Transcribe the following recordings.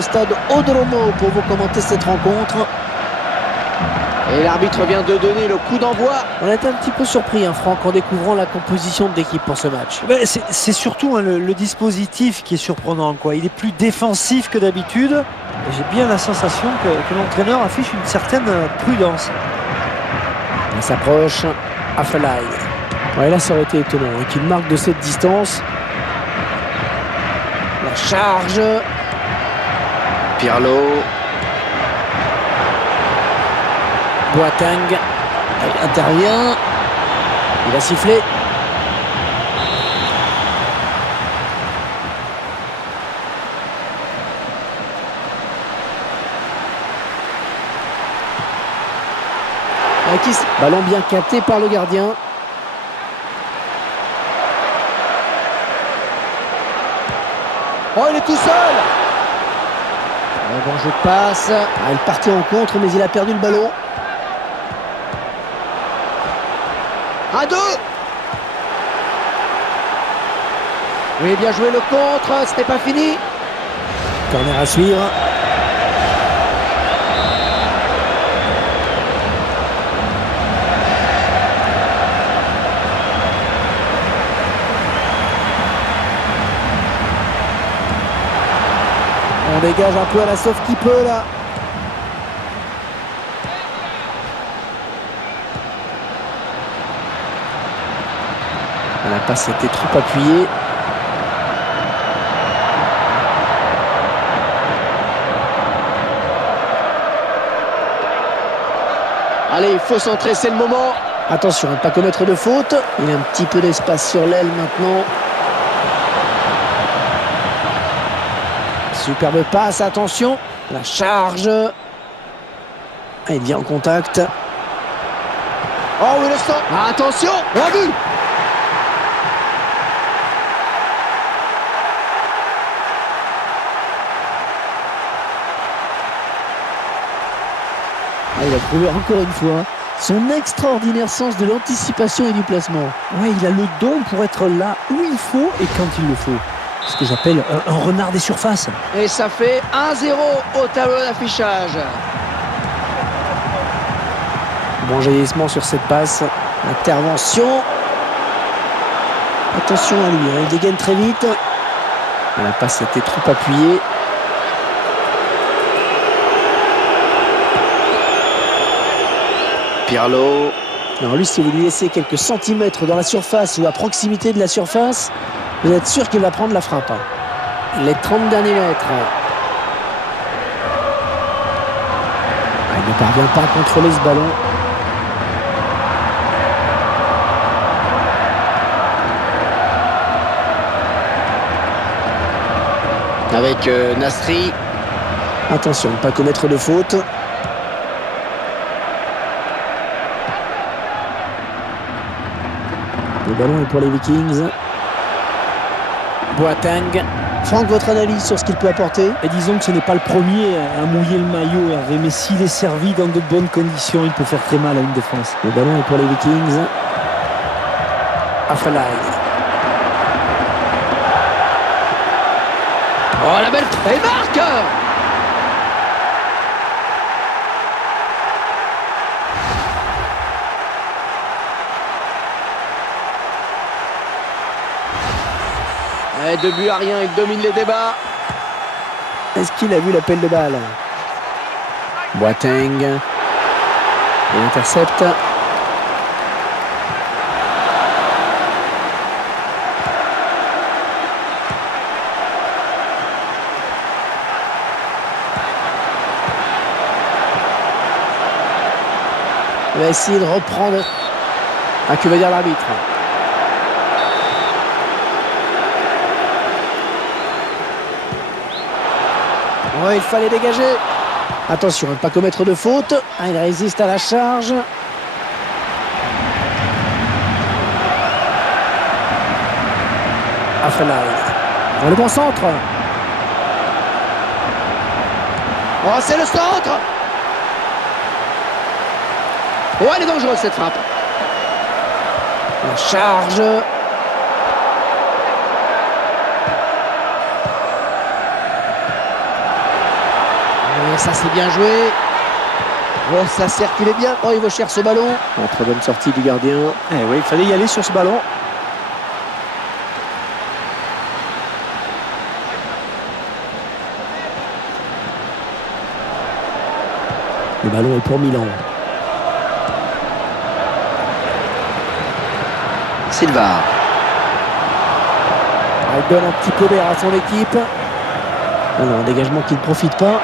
le stade Odromo pour vous commenter cette rencontre. Et l'arbitre vient de donner le coup d'envoi. On a été un petit peu surpris, hein, Franck, en découvrant la composition de l'équipe pour ce match. C'est surtout le dispositif qui est surprenant, quoi. Il est plus défensif que d'habitude. Et j'ai bien la sensation que l'entraîneur affiche une certaine prudence. On s'approche. Afellay. Ouais, là, ça aurait été étonnant hein, qu'il marque de cette distance. La charge. Pirlo. Boateng. Il intervient. Il a sifflé. Ballon bien capté par le gardien. Oh, il est tout seul. Bon jeu de passe. Il partait en contre, mais il a perdu le ballon. À deux. Oui, bien joué le contre. C'était pas fini. Corner à suivre. On dégage un peu à la sauve qui peut là. La passe était trop appuyée. Allez, il faut centrer, c'est le moment. Attention, ne pas commettre de faute. Il y a un petit peu d'espace sur l'aile maintenant. Superbe passe, attention. La charge. Il vient en contact. Oh oui, le sang. Attention, on but. Il a prouvé encore une fois son extraordinaire sens de l'anticipation et du placement. Ouais, il a le don pour être là où il faut et quand il le faut. Ce que j'appelle un renard des surfaces. Et ça fait 1-0 au tableau d'affichage. Bon jaillissement sur cette passe. Intervention. Attention à lui, hein, il dégaine très vite. La passe était trop appuyée. Pirlo. Alors lui, si vous lui laissez quelques centimètres dans la surface ou à proximité de la surface, vous êtes sûr qu'il va prendre la frappe. Les 30 derniers mètres. Il ne parvient pas à contrôler ce ballon. Avec Nasri. Attention, ne pas commettre de faute. Le ballon est pour les Vikings. Boateng. Franck, votre analyse sur ce qu'il peut apporter? Et disons que ce n'est pas le premier à mouiller le maillot, Hervé, mais s'il est servi dans de bonnes conditions, il peut faire très mal à une défense. Le ballon est pour les Vikings. Afellay. Oh, la belle... Et marque. Et 2 buts à rien, il domine les débats. Est-ce qu'il a vu l'appel de balle? Boateng. Il intercepte. Il va essayer de reprendre. Ah, que veut dire l'arbitre? Ouais, il fallait dégager. Attention, ne pas commettre de faute. Il résiste à la charge. Afellay. Le bon centre. Oh, c'est le centre. Oh, elle est dangereuse cette frappe. La charge. Ouais, ça c'est bien joué. Oh, ça circulait bien. Oh, il va chercher ce ballon. Oh, très bonne sortie du gardien. Eh oui, il fallait y aller sur ce ballon. Le ballon est pour Milan. Silva. Il donne un petit peu d'air à son équipe. Alors, un dégagement qui ne profite pas.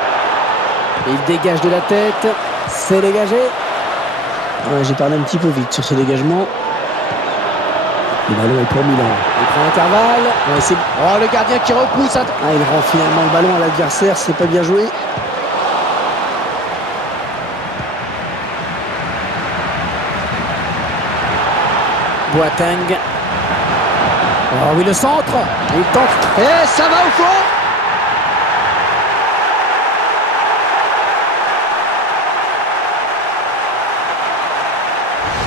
Il dégage de la tête. C'est dégagé. Ouais, j'ai parlé un petit peu vite sur ce dégagement. Le ballon est pour Milan. Il prend l'intervalle. Ouais, oh, le gardien qui repousse. Ah, il rend finalement le ballon à l'adversaire. C'est pas bien joué. Boateng. Oh oui, le centre. Il tente. Et ça va au fond.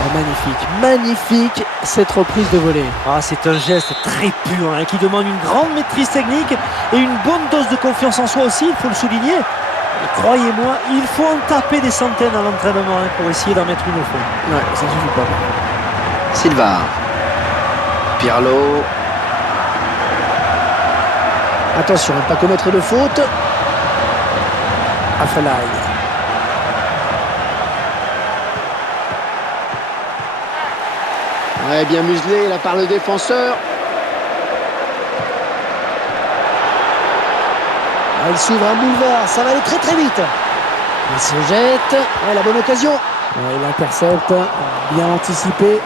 Oh, magnifique, magnifique cette reprise de volée. Ah, c'est un geste très pur hein, qui demande une grande maîtrise technique et une bonne dose de confiance en soi aussi, il faut le souligner. Et croyez-moi, il faut en taper des centaines à l'entraînement hein, pour essayer d'en mettre une au fond. Ouais, ça suffit pas. Silva. Pirlo. Attention, pas commettre de faute. Afellay. Ouais, bien muselé là par le défenseur. Ah, il s'ouvre un boulevard, ça va aller très très vite. Il se jette. Ouais, la bonne occasion. Ouais, il intercepte, bien anticipé.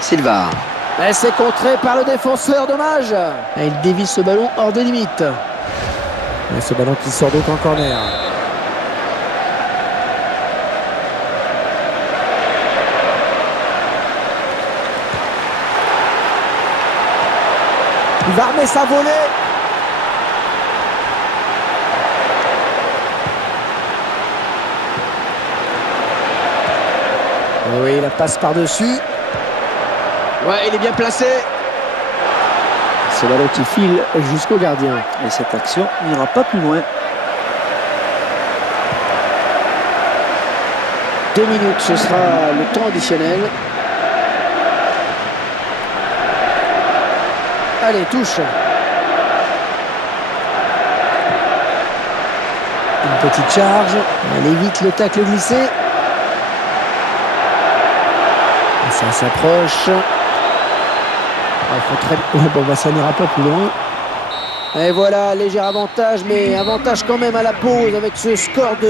Silva. Et c'est contré par le défenseur, dommage. Et il dévie ce ballon hors des limites. Et ce ballon qui sort donc en corner. Il va remettre sa volée. Et oui, la passe par-dessus. Ouais, il est bien placé. Ce ballon qui file jusqu'au gardien. Et cette action n'ira pas plus loin. 2 minutes, ce sera le temps additionnel. Allez, touche. Une petite charge. Elle évite le tacle glissé. Et ça s'approche. Bon, bah, ça n'ira pas plus loin. Et voilà, léger avantage, mais avantage quand même à la pause avec ce score de